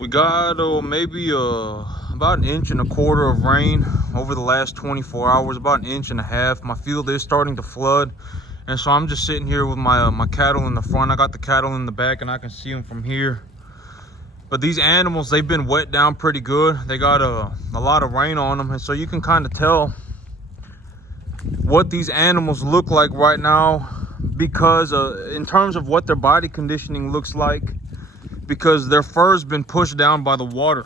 We got maybe about an inch and a quarter of rain over the last 24 hours, about an inch and a half. My field is starting to flood, and so I'm just sitting here with my cattle in the front. I got the cattle in the back, and I can see them from here. But these animals, they've been wet down pretty good. They got a lot of rain on them, and so you can kind of tell what these animals look like right now, because in terms of what their body conditioning looks like, because their fur's been pushed down by the water.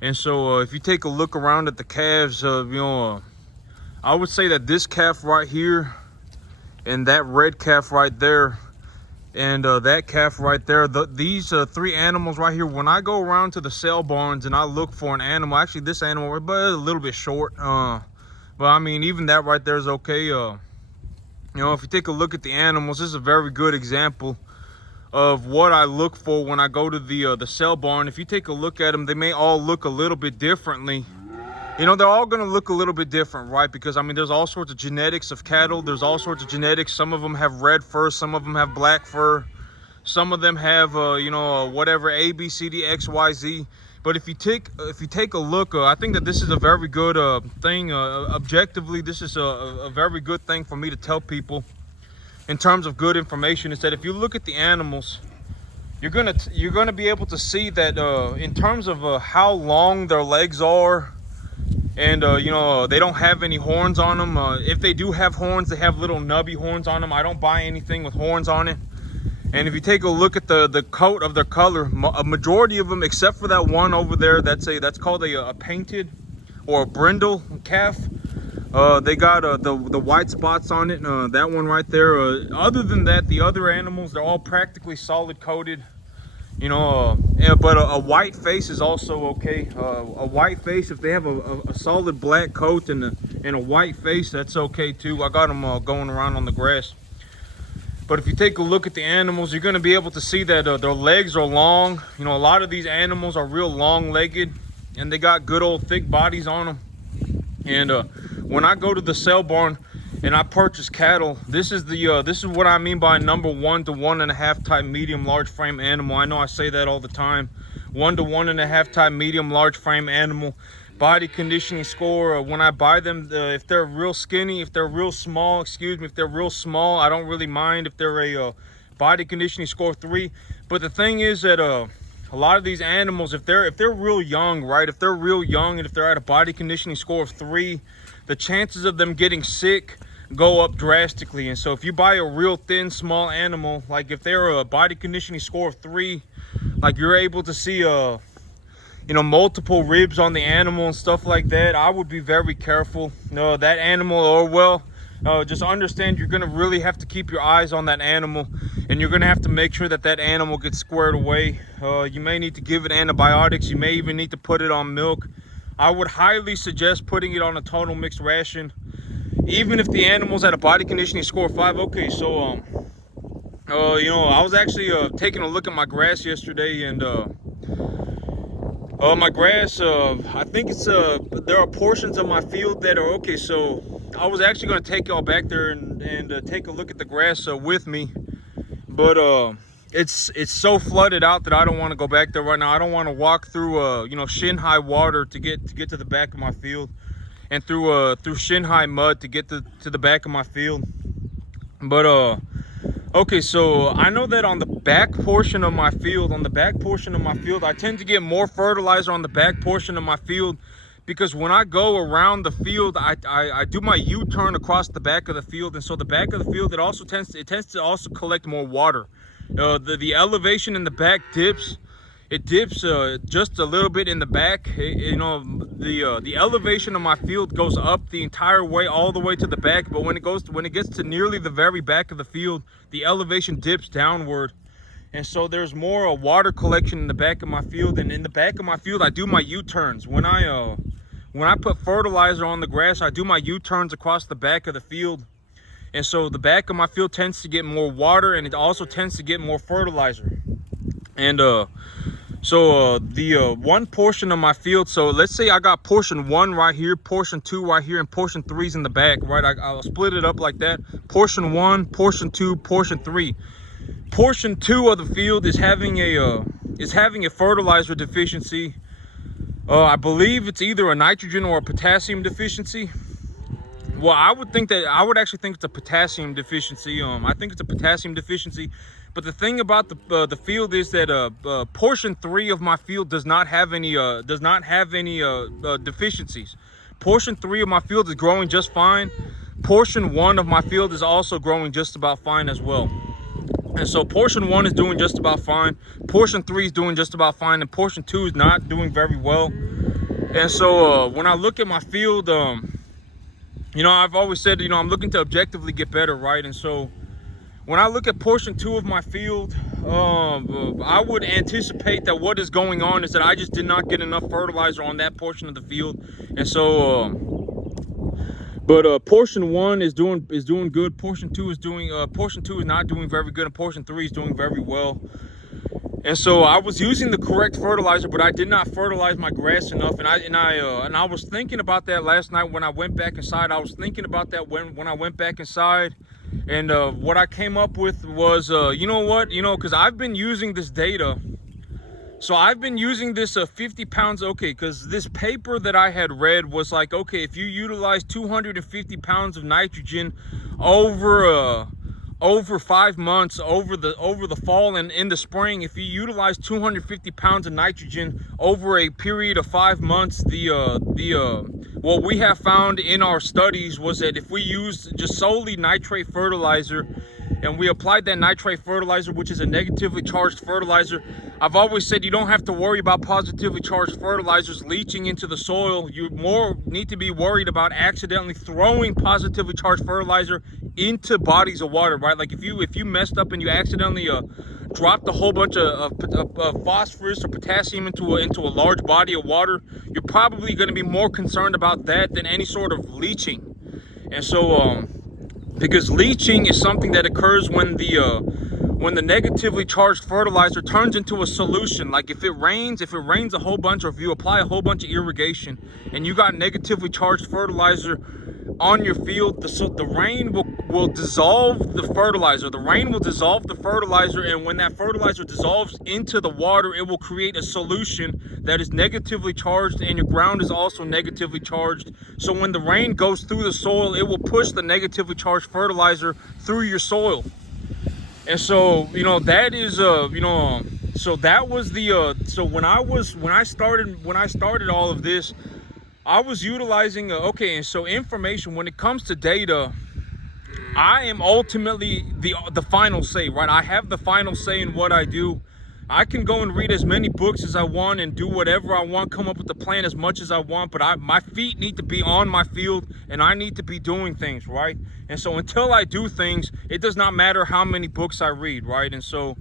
And so if you take a look around at the calves, I would say that this calf right here and that red calf right there and that calf right there, these three animals right here, when I go around to the sale barns and I look for an animal, actually this animal, but a little bit short, but I mean, even that right there is okay. If you take a look at the animals, this is a very good example of what I look for when I go to the sale barn. If you take a look at them, they may all look a little bit differently. They're all going to look a little bit different, right? Because I mean, there's all sorts of genetics of cattle. There's all sorts of genetics. Some of them have red fur, some of them have black fur, some of them have whatever A, B, C, D, X, Y, Z. But if you take a look, I think that this is a very good thing. Objectively, this is a very good thing for me to tell people in terms of good information, is that if you look at the animals, you're gonna be able to see that in terms of how long their legs are, and they don't have any horns on them. If they do have horns, they have little nubby horns on them. I don't buy anything with horns on it. And if you take a look at the coat of their color, a majority of them, except for that one over there, that's called a painted or a brindle calf. They got the white spots on it, that one right there. Other than that, the other animals, they're all practically solid coated, but a white face is also okay. A white face, if they have a solid black coat and a white face, that's okay too. I got them going around on the grass. But if you take a look at the animals, you're going to be able to see that their legs are long. A lot of these animals are real long-legged, and they got good old thick bodies on them. And when I go to the sale barn and I purchase cattle, this is what I mean by number 1 to 1.5 type medium large frame animal. I know I say that all the time. 1 to 1.5 type medium large frame animal. Body conditioning score, when I buy them, if they're real skinny, if they're real small, if they're real small, I don't really mind if they're a body conditioning score 3. But the thing is that a lot of these animals, if they're real young, right? If they're real young and if they're at a body conditioning score of 3, the chances of them getting sick go up drastically. And so if you buy a real thin, small animal, like if they're a body conditioning score of 3, like you're able to see multiple ribs on the animal and stuff like that, I would be very careful. That animal, just understand you're going to really have to keep your eyes on that animal, and you're going to have to make sure that animal gets squared away. You may need to give it antibiotics. You may even need to put it on milk. I would highly suggest putting it on a total mixed ration, even if the animal's at a body conditioning score of 5. Okay, so I was actually taking a look at my grass yesterday, and my grass, I think there are portions of my field that are okay. So I was actually going to take y'all back there and take a look at the grass with me, but it's so flooded out that I don't want to go back there right now. I don't want to walk through shin high water to get to the back of my field, and through shin high mud to get to the back of my field. But okay, so I know that on the back portion of my field, I tend to get more fertilizer on the back portion of my field, because when I go around the field, I do my U-turn across the back of the field, and so the back of the field, it tends to also collect more water. The elevation in the back dips. It dips just a little bit in the back. The elevation of my field goes up the entire way, all the way to the back. But when it gets to nearly the very back of the field, the elevation dips downward, and so there's more water collection in the back of my field. And in the back of my field, I do my U-turns. When I put fertilizer on the grass, I do my U-turns across the back of the field. And so the back of my field tends to get more water, and it also tends to get more fertilizer. And so the one portion of my field, so let's say I got portion 1 right here, portion 2 right here, and portion 3's in the back, right? I'll split it up like that. Portion 1, portion 2, portion 3. Portion 2 of the field is having is having a fertilizer deficiency. I believe it's either a nitrogen or a potassium deficiency. Well, I would actually think it's a potassium deficiency. I think it's a potassium deficiency. But the thing about the field is that portion 3 of my field does not have any deficiencies. Portion 3 of my field is growing just fine. Portion 1 of my field is also growing just about fine as well. And so portion 1 is doing just about fine. Portion 3 is doing just about fine, and portion 2 is not doing very well. And so when I look at my field, you know, I've always said, you know, I'm looking to objectively get better, right? And so when I look at portion 2 of my field, I would anticipate that what is going on is that I just did not get enough fertilizer on that portion of the field. And so, but portion 1 is doing good. Portion 2 is not doing very good, and portion 3 is doing very well. And so I was using the correct fertilizer, but I did not fertilize my grass enough. And I was thinking about that last night when I went back inside. I was thinking about that when I went back inside. And what I came up with was, you know what? You know, because I've been using this data. So I've been using this 50 pounds. Okay, because this paper that I had read was like, okay, if you utilize 250 pounds of nitrogen over 5 months, over the fall and in the spring, if you utilize 250 pounds of nitrogen over a period of 5 months, what we have found in our studies was that if we used just solely nitrate fertilizer, and we applied that nitrate fertilizer, which is a negatively charged fertilizer. I've always said you don't have to worry about positively charged fertilizers leaching into the soil. You more need to be worried about accidentally throwing positively charged fertilizer into bodies of water, right? Like if you messed up and you accidentally dropped a whole bunch of phosphorus or potassium into a large body of water, you're probably going to be more concerned about that than any sort of leaching. And so because leaching is something that occurs when the negatively charged fertilizer turns into a solution. Like if it rains a whole bunch, or if you apply a whole bunch of irrigation and you got negatively charged fertilizer on your field, the rain will dissolve the fertilizer. The rain will dissolve the fertilizer, and when that fertilizer dissolves into the water, it will create a solution that is negatively charged, and your ground is also negatively charged. So when the rain goes through the soil, it will push the negatively charged fertilizer through your soil. And so, you know, that is you know, so that was the so when I started all of this, I was utilizing okay. And so information, when it comes to data, I am ultimately the final say, right? I have the final say in what I do. I can go and read as many books as I want and do whatever I want, come up with a plan as much as I want, but my feet need to be on my field, and I need to be doing things, right? And so until I do things, it does not matter how many books I read, right? And so,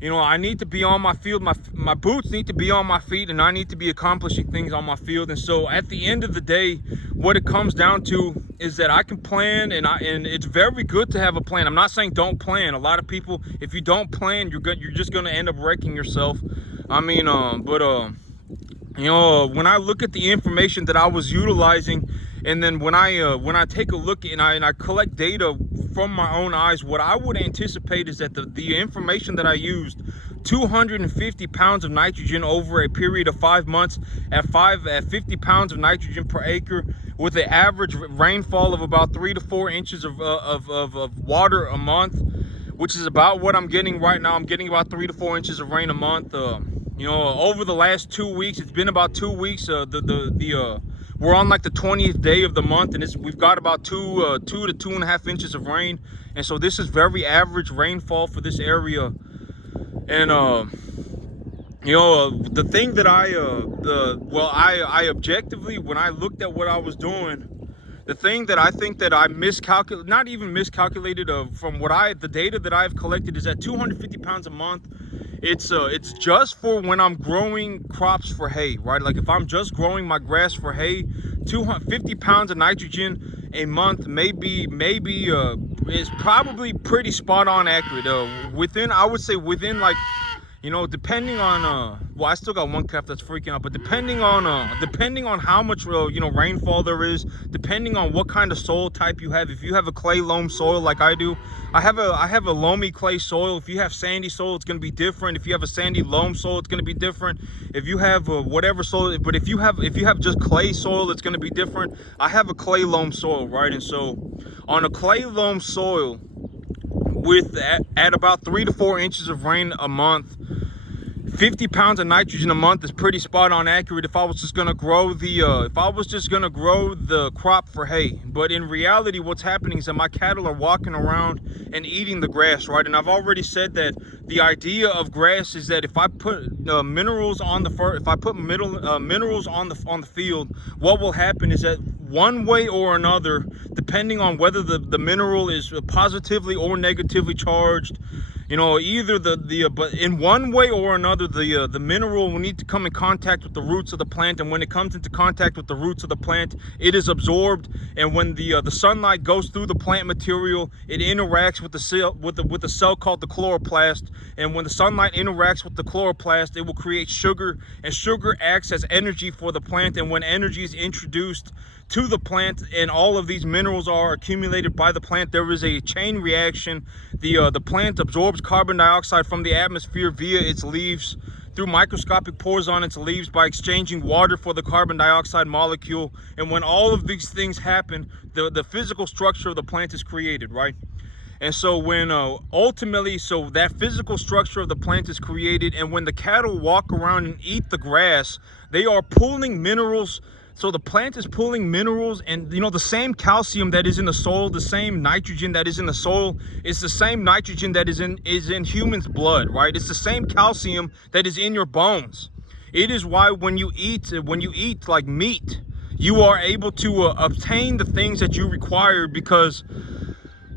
you know, I need to be on my field. My boots need to be on my feet, and I need to be accomplishing things on my field. And so at the end of the day, what it comes down to is that I can plan, and it's very good to have a plan. I'm not saying don't plan. A lot of people, if you don't plan, you're just going to end up wrecking yourself. I mean, you know, when I look at the information that I was utilizing, and then when I take a look and I collect data from my own eyes, what I would anticipate is that the information that I used, 250 pounds of nitrogen over a period of 5 months at 50 pounds of nitrogen per acre, with an average rainfall of about 3 to 4 inches of water a month, which is about what I'm getting right now. I'm getting about 3 to 4 inches of rain a month. You know, over the last 2 weeks, it's been about 2 weeks. We're on like the 20th day of the month, and we've got about 2 to 2.5 inches of rain. And so this is very average rainfall for this area. And you know, the thing that I objectively, when I looked at what I was doing, the thing that I think that I miscalculated, not even miscalculated, from the data that I've collected, is that 250 pounds a month, it's just for when I'm growing crops for hay, right? Like if I'm just growing my grass for hay, 250 pounds of nitrogen a month maybe is probably pretty spot on accurate. I would say within like, you know, depending on well, I still got one calf that's freaking out, but depending on how much you know, rainfall there is, depending on what kind of soil type you have. If you have a clay loam soil like I do, I have a loamy clay soil. If you have sandy soil, it's going to be different. If you have a sandy loam soil, it's going to be different. If you have whatever soil, but if you have just clay soil, it's going to be different. I have a clay loam soil, right? And so on a clay loam soil, with at about 3 to 4 inches of rain a month, 50 pounds of nitrogen a month is pretty spot on accurate if I was just gonna grow the crop for hay. But in reality, what's happening is that my cattle are walking around and eating the grass, right? And I've already said that the idea of grass is that if I put minerals on the minerals on the field, what will happen is that one way or another, depending on whether the mineral is positively or negatively charged, you know, either but in one way or another, the mineral will need to come in contact with the roots of the plant, and when it comes into contact with the roots of the plant, it is absorbed. And when the sunlight goes through the plant material, it interacts with the cell called the chloroplast. And when the sunlight interacts with the chloroplast, it will create sugar, and sugar acts as energy for the plant. And when energy is introduced to the plant and all of these minerals are accumulated by the plant, there is a chain reaction. The plant absorbs carbon dioxide from the atmosphere via its leaves through microscopic pores on its leaves by exchanging water for the carbon dioxide molecule. And when all of these things happen, the physical structure of the plant is created, right? And so when ultimately, so that physical structure of the plant is created, and when the cattle walk around and eat the grass, they are pulling minerals. So the plant is pulling minerals, and you know, the same calcium that is in the soil, the same nitrogen that is in the soil, is the same nitrogen that is in humans' blood, right? It's the same calcium that is in your bones. It is why when you eat like meat, you are able to obtain the things that you require, because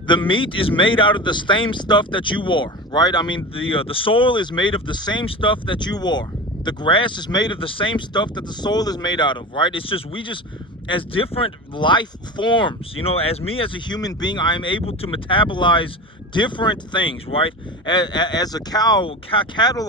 the meat is made out of the same stuff that you are, right? I mean, the soil is made of the same stuff that you are. The grass is made of the same stuff that the soil is made out of, right? It's just, as different life forms, you know, as me as a human being, I am able to metabolize different things, right? As a cattle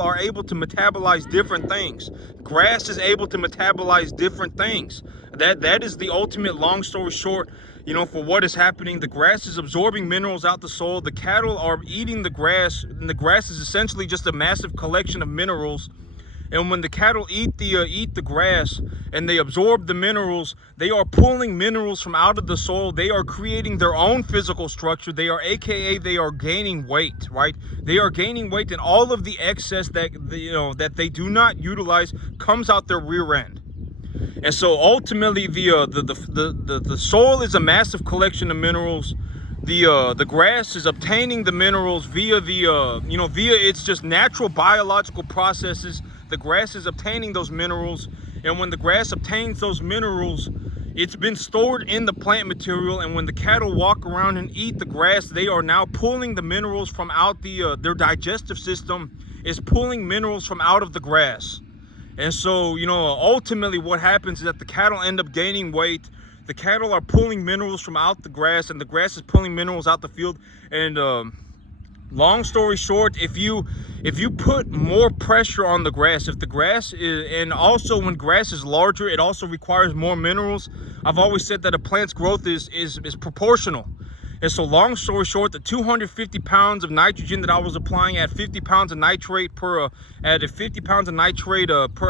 are able to metabolize different things. Grass is able to metabolize different things. That is the ultimate, long story short, you know, for what is happening. The grass is absorbing minerals out the soil. The cattle are eating the grass, and the grass is essentially just a massive collection of minerals. And when the cattle eat the grass and they absorb the minerals, they are pulling minerals from out of the soil. They are creating their own physical structure. They are gaining weight, right? They are gaining weight, and all of the excess that they do not utilize comes out their rear end. And so ultimately, the soil is a massive collection of minerals. The grass is obtaining the minerals via via its just natural biological processes. The grass is obtaining those minerals, and when the grass obtains those minerals, it's been stored in the plant material. And when the cattle walk around and eat the grass, they are now pulling the minerals from out their digestive system is pulling minerals from out of the grass. And so, you know, ultimately what happens is that the cattle end up gaining weight. The cattle are pulling minerals from out the grass, and the grass is pulling minerals out the field. And long story short, if you put more pressure on the grass, if the grass is, and also when grass is larger, it also requires more minerals. I've always said that a plant's growth is proportional. And so long story short, the 250 pounds of nitrogen that I was applying at 50 pounds of nitrate per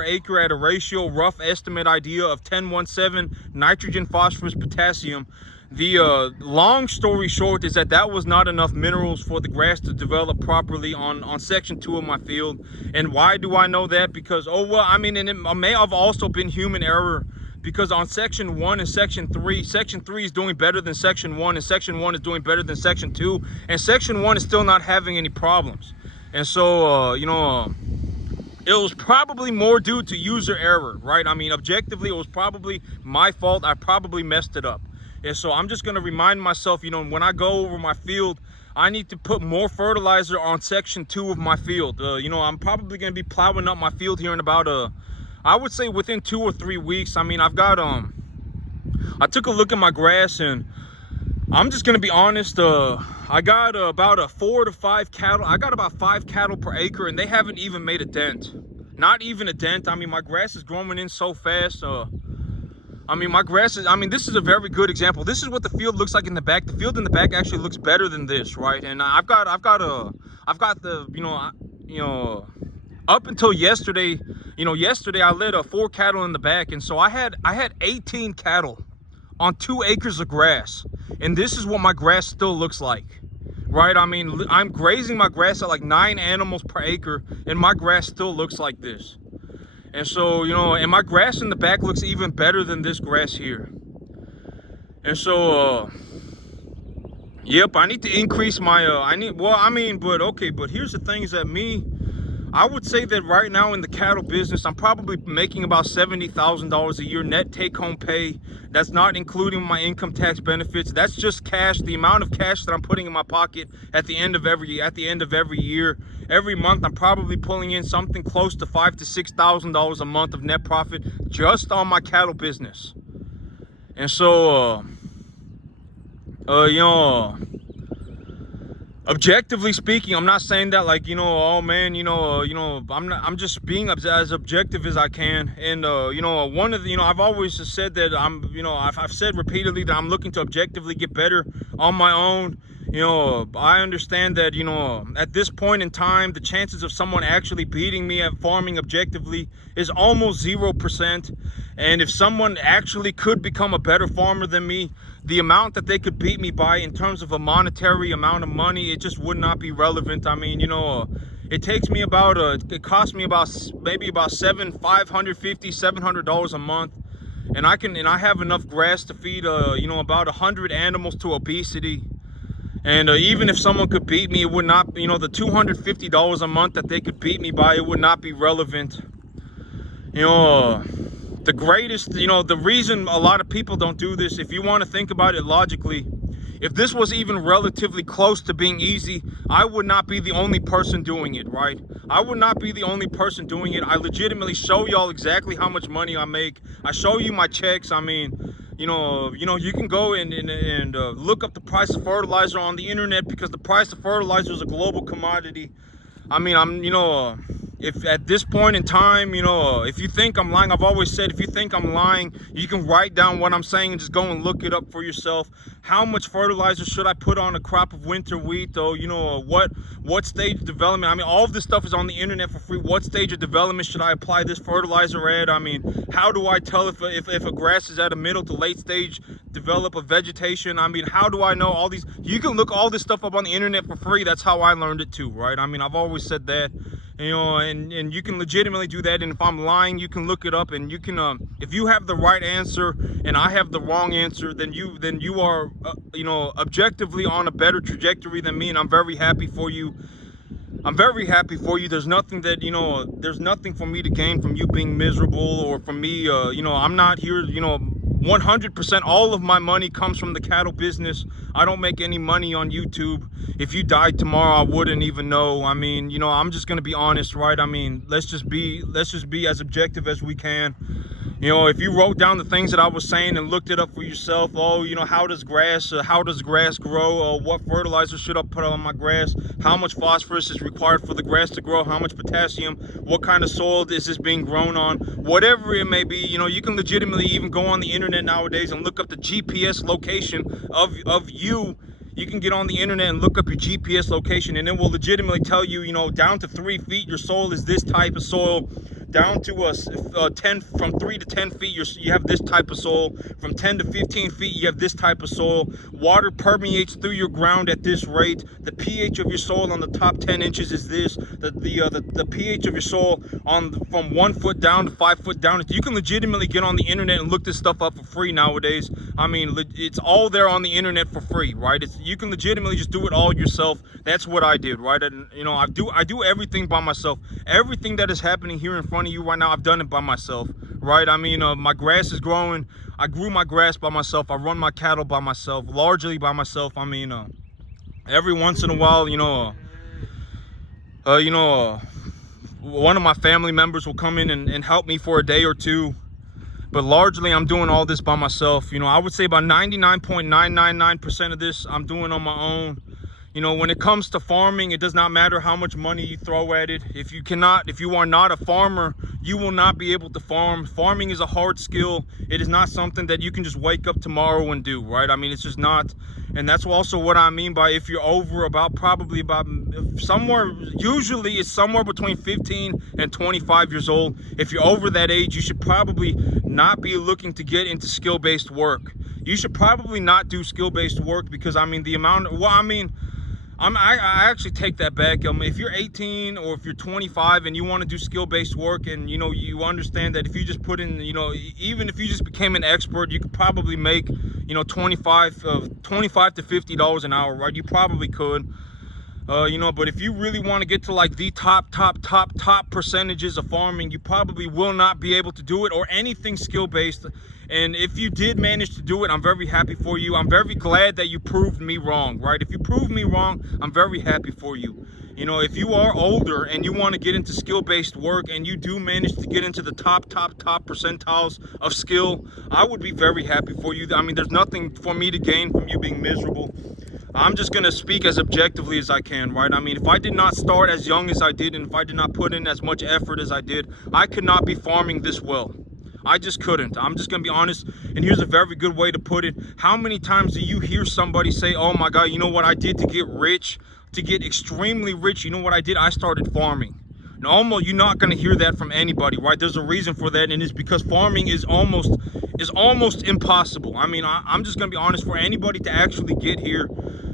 acre at a ratio, rough estimate idea of 10-1-7 nitrogen, phosphorus, potassium. The long story short is that was not enough minerals for the grass to develop properly on section 2 of my field. And why do I know that? Because, and it may have also been human error, because on section 1 and section 3 is doing better than section 1, and section 1 is doing better than section 2, and section 1 is still not having any problems. And so it was probably more due to user error, right? I mean, objectively, it was probably my fault. I probably messed it up. And so I'm just going to remind myself, when I go over my field, I need to put more fertilizer on section 2 of my field. I'm probably going to be plowing up my field here in about I would say within 2 or 3 weeks. I mean, I've got I took a look at my grass, and I'm just gonna be honest. I got about 4 to 5 cattle. I got about 5 cattle per acre, and they haven't even made a dent. Not even a dent. I mean, my grass is growing in so fast. I mean, my grass is. I mean, this is a very good example. This is what the field looks like in the back. The field in the back actually looks better than this, right? And I've got the, up until yesterday, yesterday I led 4 cattle in the back, and so I had 18 cattle on 2 acres of grass, and this is what my grass still looks like, right? I mean, I'm grazing my grass at like 9 animals per acre, and my grass still looks like this. And so, and my grass in the back looks even better than this grass here. And so, yep, I need to increase my, but here's the thing is that I would say that right now in the cattle business, I'm probably making about $70,000 a year net take-home pay. That's not including my income tax benefits. That's just cash, the amount of cash that I'm putting in my pocket at the end of every year. Every month, I'm probably pulling in something close to $5,000 to $6,000 a month of net profit just on my cattle business. And so, objectively speaking, I'm not saying that like, oh man, I'm just being as objective as I can. And, one of the, I've always said that I've said repeatedly that I'm looking to objectively get better on my own. I understand that, at this point in time, the chances of someone actually beating me at farming objectively is almost 0%. And if someone actually could become a better farmer than me, the amount that they could beat me by in terms of a monetary amount of money, it just would not be relevant. I mean, it takes me about, it costs me about $550, $700 a month. And I have enough grass to feed, about 100 animals to obesity. And even if someone could beat me, it would not, the $250 a month that they could beat me by, it would not be relevant. The greatest, the reason a lot of people don't do this, if you want to think about it logically, if this was even relatively close to being easy, I would not be the only person doing it, right? I would not be the only person doing it. I legitimately show y'all exactly how much money I make. I show you my checks. I mean, you can go and look up the price of fertilizer on the internet, because the price of fertilizer is a global commodity. I mean, if at this point in time, if you think I'm lying, I've always said, if you think I'm lying, you can write down what I'm saying and just go and look it up for yourself. How much fertilizer should I put on a crop of winter wheat, though? What stage of development? I mean, all of this stuff is on the internet for free. What stage of development should I apply this fertilizer at? I mean, how do I tell if a grass is at a middle to late stage develop a vegetation? I mean, how do I know all these? You can look all this stuff up on the internet for free. That's how I learned it too, right? I mean, I've always said that. And you can legitimately do that. And if I'm lying, you can look it up, and you can, if you have the right answer and I have the wrong answer, then you are, objectively on a better trajectory than me, and I'm very happy for you. I'm very happy for you. There's nothing that, there's nothing for me to gain from you being miserable, or from me, I'm not here, 100% all of my money comes from the cattle business. I don't make any money on YouTube. If you died tomorrow, I wouldn't even know. I mean, I'm just gonna be honest, right? I mean, let's just be as objective as we can. If you wrote down the things that I was saying and looked it up for yourself, oh, how does grass grow? What fertilizer should I put on my grass? How much phosphorus is required for the grass to grow? How much potassium? What kind of soil is this being grown on? Whatever it may be, you can legitimately even go on the internet nowadays and look up the GPS location of you. You can get on the internet and look up your GPS location, and it will legitimately tell you, down to 3 feet, your soil is this type of soil. Down to from 3 to 10 feet, you have this type of soil. From 10 to 15 feet, you have this type of soil. Water permeates through your ground at this rate. The pH of your soil on the top 10 inches is this. The pH of your soil from 1 foot down to 5 foot down. You can legitimately get on the internet and look this stuff up for free nowadays. I mean, it's all there on the internet for free, right? You can legitimately just do it all yourself. That's what I did, right? And, I do everything by myself. Everything that is happening here in front of you right now, I've done it by myself, right? I mean, my grass is growing. I grew my grass by myself. I run my cattle by myself, largely by myself. I mean, every once in a while, one of my family members will come in and help me for a day or two. But largely, I'm doing all this by myself. I would say about 99.999% of this I'm doing on my own. When it comes to farming, it does not matter how much money you throw at it. If you are not a farmer, you will not be able to farm. Farming is a hard skill. It is not something that you can just wake up tomorrow and do, right? I mean, it's just not. And that's also what I mean by if you're over probably about somewhere, usually it's somewhere between 15 and 25 years old. If you're over that age, you should probably not be looking to get into skill-based work. You should probably not do skill-based work because, I mean, I actually take that back. If you're 18 or if you're 25 and you want to do skill-based work, and you understand that if you just put in, even if you just became an expert, you could probably make, 25 to $50 an hour, right? You probably could. But if you really want to get to like the top percentages of farming, you probably will not be able to do it, or anything skill-based. And if you did manage to do it, I'm very happy for you. I'm very glad that you proved me wrong, right? If you proved me wrong, I'm very happy for you. If you are older and you want to get into skill-based work and you do manage to get into the top percentiles of skill, I would be very happy for you. I mean, there's nothing for me to gain from you being miserable. I'm just going to speak as objectively as I can, right? I mean, if I did not start as young as I did, and if I did not put in as much effort as I did, I could not be farming this well. I just couldn't. I'm just going to be honest. And here's a very good way to put it. How many times do you hear somebody say, oh my God, you know what I did to get rich, to get extremely rich? You know what I did? I started farming. And you're not going to hear that from anybody, right? There's a reason for that, and it's because farming is almost impossible. I mean, I'm just going to be honest. For anybody to actually get here,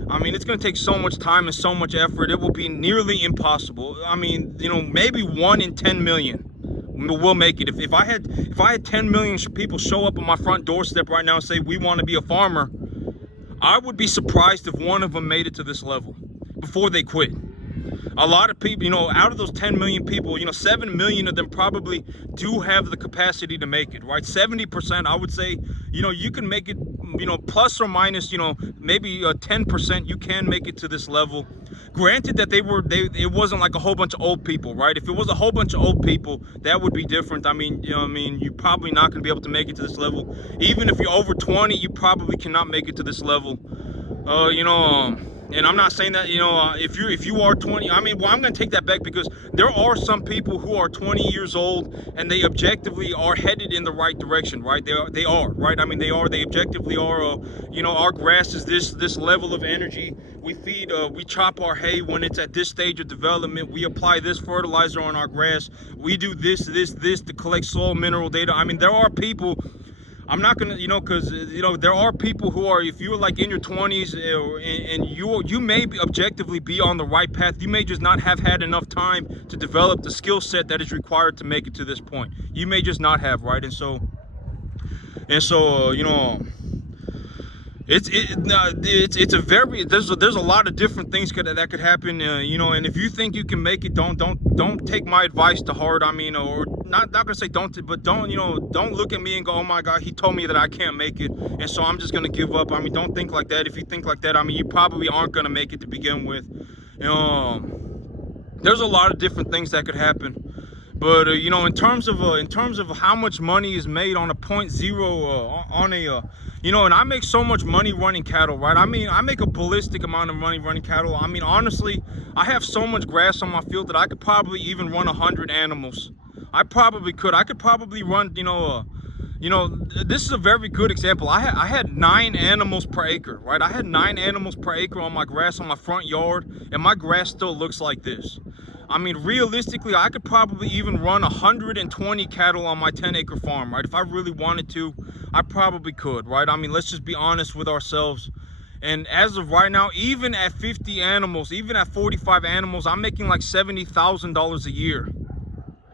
I mean, it's going to take so much time and so much effort. It will be nearly impossible. I mean, maybe 1 in 10 million will make it. If I had 10 million people show up on my front doorstep right now and say, we want to be a farmer, I would be surprised if one of them made it to this level before they quit. A lot of people, out of those 10 million people, 7 million of them probably do have the capacity to make it, right? 70%, I would say, you can make it, plus or minus, maybe 10%, you can make it to this level. Granted that it wasn't like a whole bunch of old people, right? If it was a whole bunch of old people, that would be different. I mean, you're probably not going to be able to make it to this level. Even if you're over 20, you probably cannot make it to this level. And I'm not saying that, if you are 20, I mean, well, I'm going to take that back, because there are some people who are 20 years old and they objectively are headed in the right direction, right? They are, right? I mean, they objectively are, our grass is this level of energy. We chop our hay when it's at this stage of development. We apply this fertilizer on our grass. We do this to collect soil mineral data. I mean, there are people, I'm not gonna, because there are people who are, if you're like in your 20s and you may objectively be on the right path, you may just not have had enough time to develop the skill set that is required to make it to this point. You may just not have, right? And so it's a very, there's a lot of different things that could happen, and if you think you can make it, don't take my advice to heart. I mean, or not gonna say don't look at me and go, oh my God, he told me that I can't make it, and so I'm just gonna give up. I mean, don't think like that. If you think like that, I mean, you probably aren't gonna make it to begin with. There's a lot of different things that could happen. But in terms of how much money is made on a 0.0 and I make so much money running cattle, right? I mean, I make a ballistic amount of money running cattle. I mean, honestly, I have so much grass on my field that I could probably even run 100 animals. I probably could. I could probably run, this is a very good example. I had 9 animals per acre, right? I had 9 animals per acre on my grass on my front yard, and my grass still looks like this. I mean, realistically, I could probably even run 120 cattle on my 10-acre farm, right? If I really wanted to, I probably could, right? I mean, let's just be honest with ourselves. And as of right now, even at 50 animals, even at 45 animals, I'm making like $70,000 a year.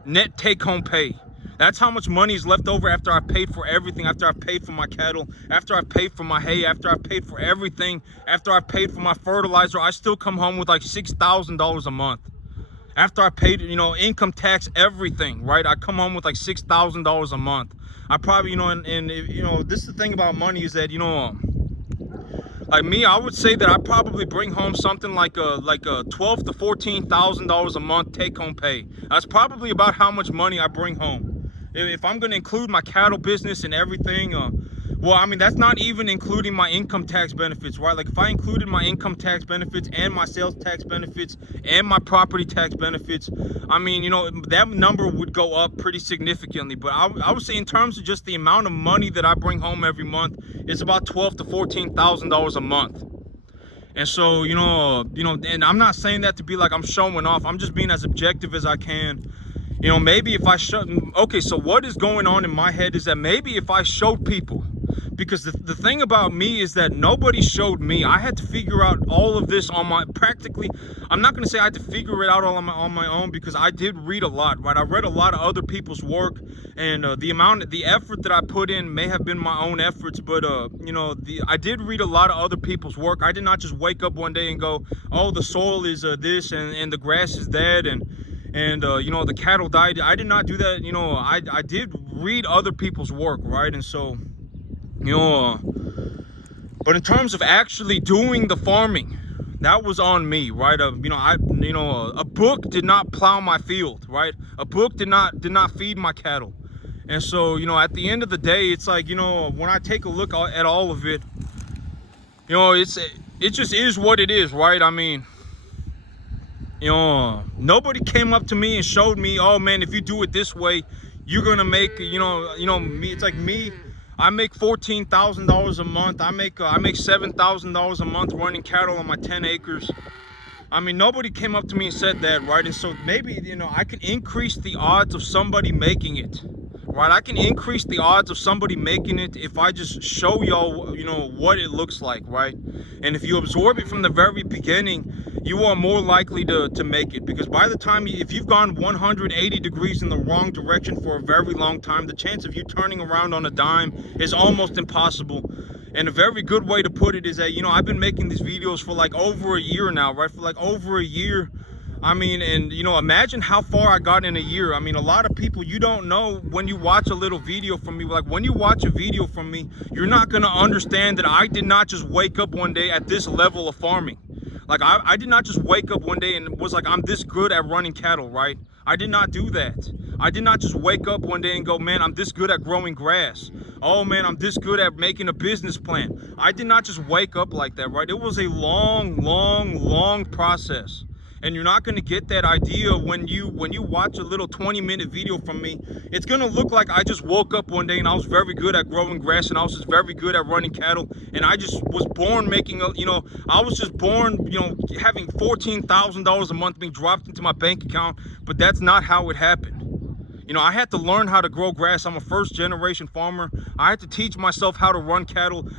Net take-home pay. That's how much money is left over after I've paid for everything, after I've paid for my cattle, after I've paid for my hay, after I've paid for everything, after I've paid for my fertilizer. I still come home with like $6,000 a month. After I paid, income tax, everything, right? I come home with like $6,000 a month. I probably, this is the thing about money is that, like me, I would say that I probably bring home something like a $12,000 to $14,000 a month take-home pay. That's probably about how much money I bring home. if I'm gonna include my cattle business and everything, well, I mean, that's not even including my income tax benefits, right? Like if I included my income tax benefits and my sales tax benefits and my property tax benefits, I mean, you know, that number would go up pretty significantly. But I would say in terms of just the amount of money that I bring home every month, it's about $12,000 to $14,000 a month. And so, you know, and I'm not saying that to be like I'm showing off. I'm just being as objective as I can. You know, maybe if I okay, so what is going on in my head is that maybe if I showed people, because the thing about me is that nobody showed me. I had to figure out all of this on my, practically, I'm not going to say I had to figure it out all on my own, because I did read a lot, right? I read a lot of other people's work, and the effort that I put in may have been my own efforts, but you know, I did read a lot of other people's work. I did not just wake up one day and go, oh, the soil is this and the grass is that, and you know, the cattle died. I did not do that. You know, I did read other people's work, right? And so, you know, but in terms of actually doing the farming, that was on me, right? You know, a book did not plow my field, right? A book did not feed my cattle. And so, you know, at the end of the day, it's like, you know, when I take a look at all of it, you know, it just is what it is, right? I mean, you know, nobody came up to me and showed me, oh man, if you do it this way, you're gonna make, you know, me. It's like me. I make $14,000 a month. I make $7,000 a month running cattle on my 10 acres. I mean, nobody came up to me and said that, right? And so maybe, you know, I can increase the odds of somebody making it, right? I can increase the odds of somebody making it if I just show y'all, you know, what it looks like, right? And if you absorb it from the very beginning, you are more likely to make it, because by the time if you've gone 180 degrees in the wrong direction for a very long time, the chance of you turning around on a dime is almost impossible. And a very good way to put it is that, you know, I've been making these videos for like over a year now, right? For like over a year. I mean, and you know, imagine how far I got in a year. I mean, a lot of people, you don't know when you watch a little video from me, like when you watch a video from me, you're not gonna understand that I did not just wake up one day at this level of farming. Like I did not just wake up one day and was like, I'm this good at running cattle, right? I did not do that. I did not just wake up one day and go, man, I'm this good at growing grass. Oh man, I'm this good at making a business plan. I did not just wake up like that, right? It was a long process. And you're not going to get that idea when you watch a little 20-minute video from me. It's going to look like I just woke up one day and I was very good at growing grass and I was just very good at running cattle, and I just was born making a, you know, I was just born, you know, having $14,000 a month being dropped into my bank account. But that's not how it happened. You know, I had to learn how to grow grass. I'm a first-generation farmer. I had to teach myself how to run cattle.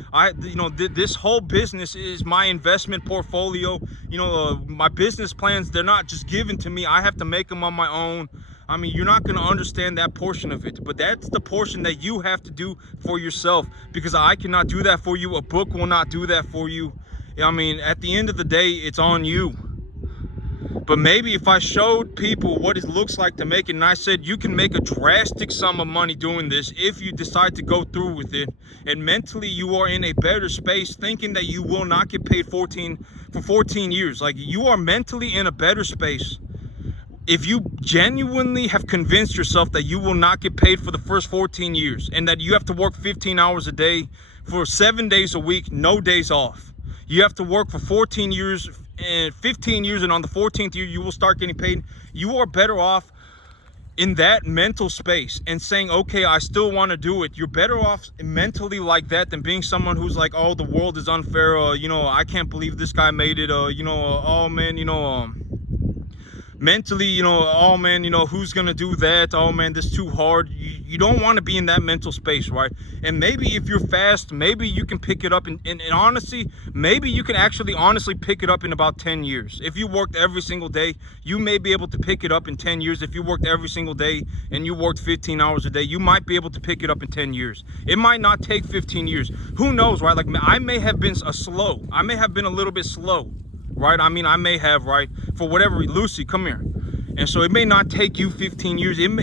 You know, this whole business is my investment portfolio. You know, my business plans, they're not just given to me. I have to make them on my own. I mean, you're not going to understand that portion of it, but that's the portion that you have to do for yourself, because I cannot do that for you. A book will not do that for you. I mean, at the end of the day, it's on you. But maybe if I showed people what it looks like to make it, and I said you can make a drastic sum of money doing this if you decide to go through with it, and mentally you are in a better space thinking that you will not get paid for 14 years. Like, you are mentally in a better space if you genuinely have convinced yourself that you will not get paid for the first 14 years, and that you have to work 15 hours a day for 7 days a week, no days off. You have to work for 14 years and 15 years, and on the 14th year you will start getting paid. You are better off in that mental space and saying, okay, I still want to do it. You're better off mentally like that than being someone who's like, oh, the world is unfair, you know, I can't believe this guy made it, you know, oh man, you know, mentally, you know, oh man, you know, who's gonna do that? Oh man, this is too hard. You don't want to be in that mental space, right? And maybe if you're fast, maybe you can pick it up and honestly, maybe you can actually honestly pick it up in about 10 years. If you worked every single day, you may be able to pick it up in 10 years. If you worked every single day and you worked 15 hours a day, you might be able to pick it up in 10 years. It might not take 15 years. Who knows, right? Like, I may have been I may have been a little bit slow, right? I mean, I may have, right? For whatever, Lucy, come here. And so it may not take you 15 years. And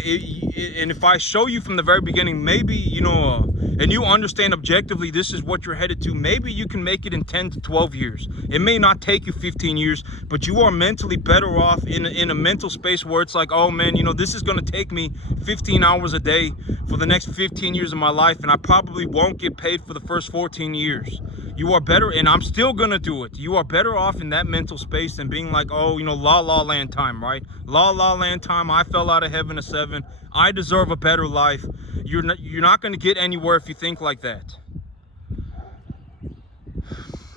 if I show you from the very beginning, maybe, you know, and you understand objectively this is what you're headed to, maybe you can make it in 10 to 12 years. It may not take you 15 years, but you are mentally better off in a mental space where it's like, oh man, you know, this is going to take me 15 hours a day for the next 15 years of my life, and I probably won't get paid for the first 14 years. You are better, and I'm still gonna do it. You are better off in that mental space than being like, oh, you know, la la land time, right? La la land time, I fell out of heaven at 7. I deserve a better life. You're not gonna get anywhere if you think like that.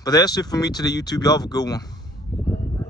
But that's it for me today, YouTube. Y'all have a good one.